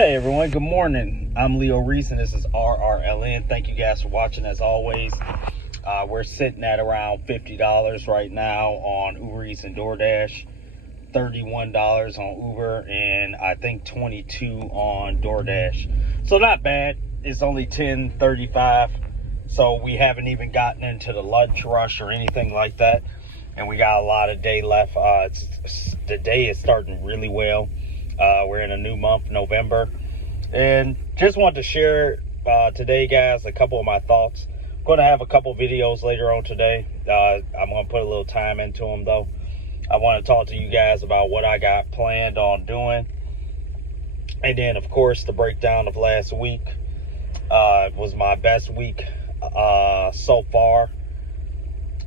Hey everyone, good morning. I'm Leo Reese and this is RRLN. Thank you guys for watching as always. We're sitting at around $50 right now on Uber Eats and Doordash, $31 on Uber, and I think 22 on Doordash. So not bad. It's only 10:35, so we haven't even gotten into the lunch rush or anything like that, and we got a lot of day left. The day is starting really well. We're in a new month, November, and just want to share today, guys, a couple of my thoughts. I'm going to have a couple videos later on today. I'm going to put a little time into them, though. I want to talk to you guys about what I got planned on doing. And then, of course, the breakdown of last week. It was my best week so far.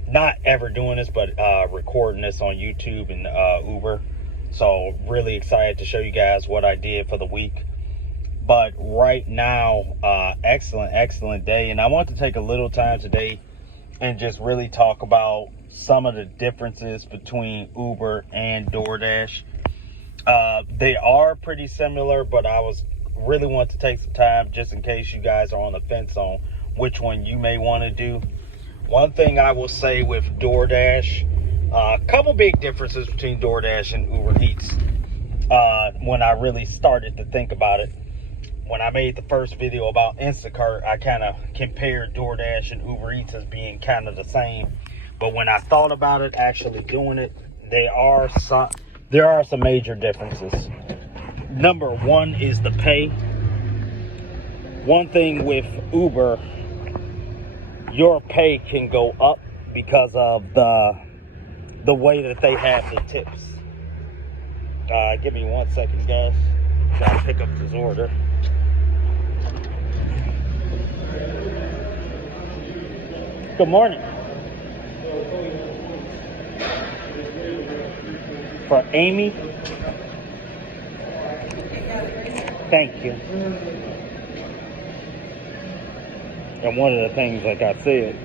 Not ever doing this, but recording this on YouTube and Uber. So really excited to show you guys what I did for the week. But right now, excellent day. And I want to take a little time today and just really talk about some of the differences between Uber and Doordash. They are pretty similar, but I really want to take some time just in case you guys are on the fence on which one you may want to do. One thing I will say with Doordash, a couple big differences between Doordash and Uber Eats. When I really started to think about it, when I made the first video about Instacart, I kind of compared Doordash and Uber Eats as being kind of the same. But when I thought about it, actually doing it, there are some major differences. Number one is the pay. One thing with Uber, your pay can go up because of the way that they have the tips. Give me 1 second, guys. Try to pick up this order. Good morning. For Amy. Thank you. And one of the things, like I said,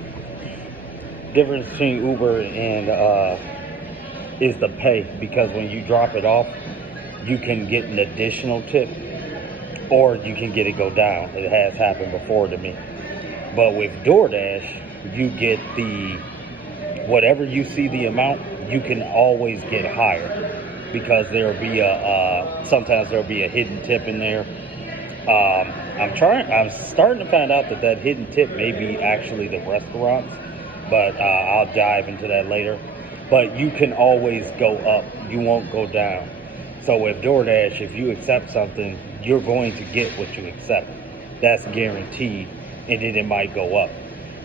difference between Uber and is the pay, because when you drop it off, you can get an additional tip, or you can get it go down. It has happened before to me. But with Doordash, you get whatever you see the amount, you can always get higher, because there'll be sometimes there'll be a hidden tip in there. I'm starting to find out that hidden tip may be actually the restaurants, but I'll dive into that later. But you can always go up, you won't go down. So with Doordash, if you accept something, you're going to get what you accept. That's guaranteed, and then it might go up.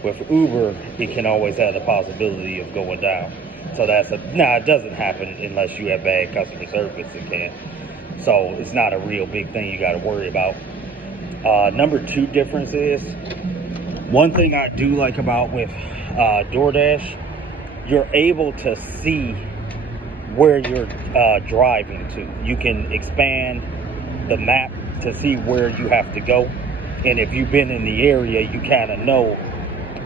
With Uber, it can always have the possibility of going down. So it doesn't happen unless you have bad customer service. It can. So it's not a real big thing you got to worry about. Number two difference is, one thing I do like about with Doordash, you're able to see where you're driving to. You can expand the map to see where you have to go. And if you've been in the area, you kind of know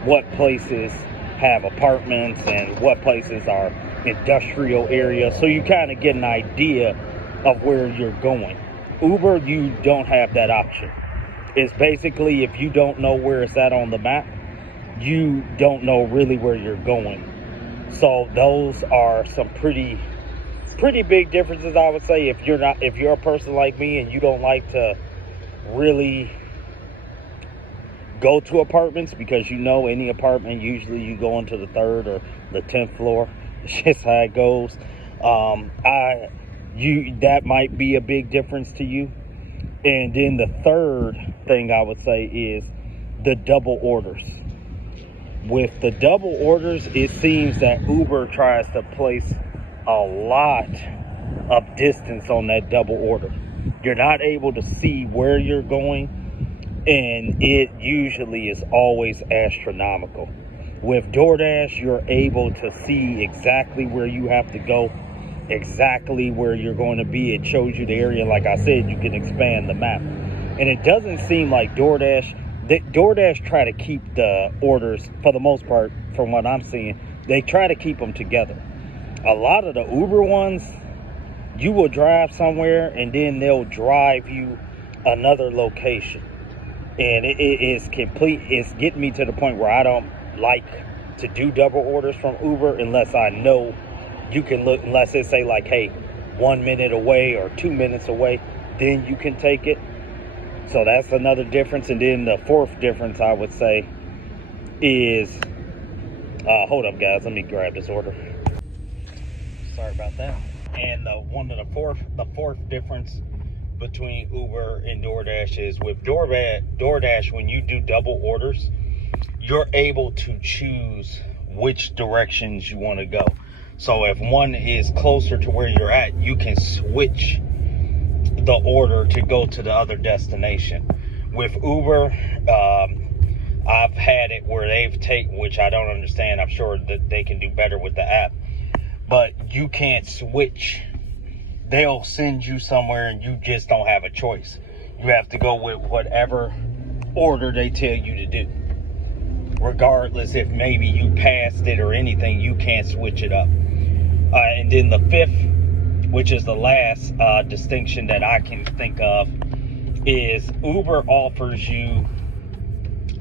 what places have apartments and what places are industrial areas. So you kind of get an idea of where you're going. Uber, you don't have that option. It's basically, if you don't know where it's at on the map, you don't know really where you're going. So those are some pretty big differences, I would say. If you're a person like me and you don't like to really go to apartments, because any apartment, usually you go into the 3rd or the 10th floor. It's just how it goes. That might be a big difference to you. And then the third thing I would say is the double orders. With the double orders, it seems that Uber tries to place a lot of distance on that double order. You're not able to see where you're going, and it usually is always astronomical. With Doordash, you're able to see exactly where you have to go, exactly where you're going to be. It shows you the area. Like I said, you can expand the map. And it doesn't seem like Doordash try to keep the orders, for the most part, from what I'm seeing, they try to keep them together. A lot of the Uber ones, you will drive somewhere and then they'll drive you another location. And it is complete. It's getting me to the point where I don't like to do double orders from Uber unless I know you can look, unless it say like, hey, 1 minute away or 2 minutes away, then you can take it. So that's another difference. And then the fourth difference I would say is, hold up guys, let me grab this order. Sorry about that. And the fourth difference between Uber and DoorDash is with DoorDash, when you do double orders, you're able to choose which directions you want to go. So if one is closer to where you're at, you can switch the order to go to the other destination. With Uber, I've had it where they've taken, which I don't understand, I'm sure that they can do better with the app, but you can't switch. They'll send you somewhere and you just don't have a choice. You have to go with whatever order they tell you to do. Regardless if maybe you passed it or anything, you can't switch it up. And then the fifth, which is the last distinction that I can think of, is Uber offers you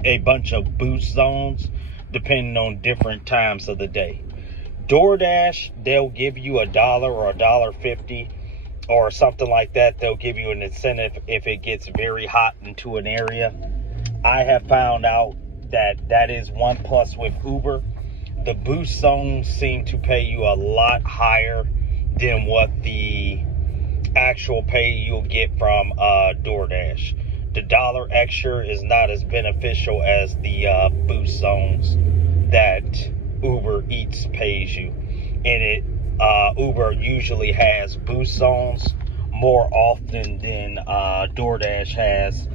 a bunch of boost zones depending on different times of the day. DoorDash, they'll give you $1 or $1.50 or something like that. They'll give you an incentive if it gets very hot into an area. I have found out that is one plus with Uber. The boost zones seem to pay you a lot higher than what the actual pay you'll get from DoorDash. The $1 extra is not as beneficial as the boost zones that Uber Eats pays you. And Uber usually has boost zones more often than DoorDash has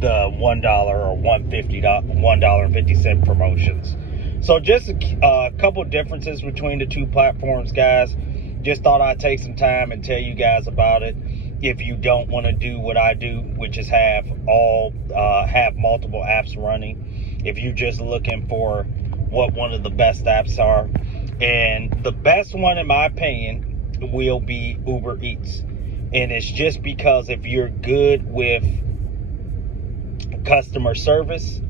the $1 or $1.50 promotions. So just a couple differences between the two platforms, guys. Just thought I'd take some time and tell you guys about it. If you don't want to do what I do, which is have multiple apps running, if you're just looking for what one of the best apps are, and the best one in my opinion will be Uber Eats. And it's just because if you're good with customer service,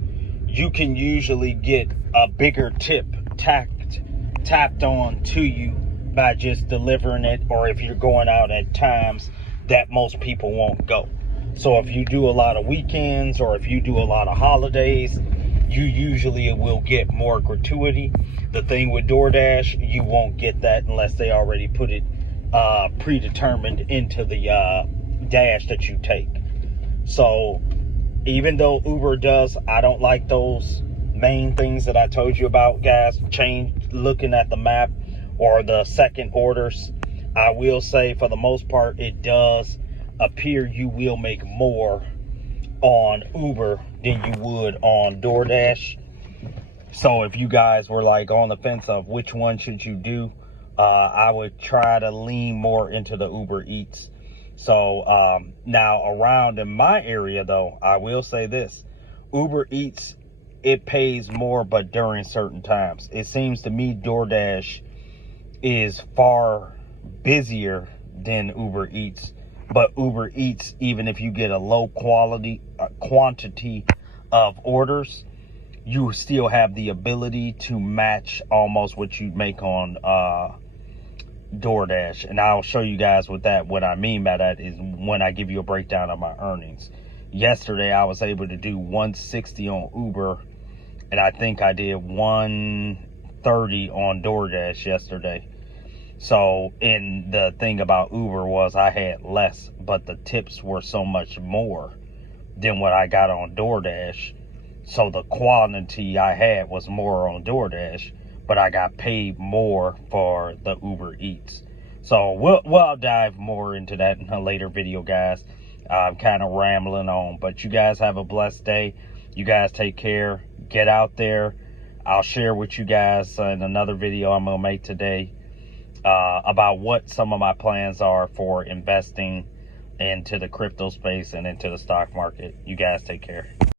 you can usually get a bigger tip tapped on to you by just delivering it, or if you're going out at times that most people won't go. So if you do a lot of weekends or if you do a lot of holidays, you usually will get more gratuity. The thing with DoorDash, you won't get that unless they already put it predetermined into the dash that you take. So even though Uber does, I don't like those main things that I told you about, guys, looking at the map or the second orders. I will say for the most part, it does appear you will make more on Uber than you would on DoorDash. So if you guys were like on the fence of which one should you do, I would try to lean more into the Uber Eats. So now around in my area though, I will say this: Uber Eats, it pays more, but during certain times. It seems to me DoorDash is far busier than Uber Eats, but Uber Eats, even if you get a low quantity of orders, you still have the ability to match almost what you make on DoorDash. And I'll show you guys what I mean by that is when I give you a breakdown of my earnings. Yesterday I was able to do 160 on Uber, and I think I did 130 on DoorDash yesterday. So, and the thing about Uber was I had less, but the tips were so much more than what I got on DoorDash. So the quantity I had was more on DoorDash, but I got paid more for the Uber Eats. So we'll dive more into that in a later video, guys. I'm kind of rambling on, but you guys have a blessed day. You guys take care. Get out there. I'll share with you guys in another video I'm gonna make today about what some of my plans are for investing into the crypto space and into the stock market. You guys take care.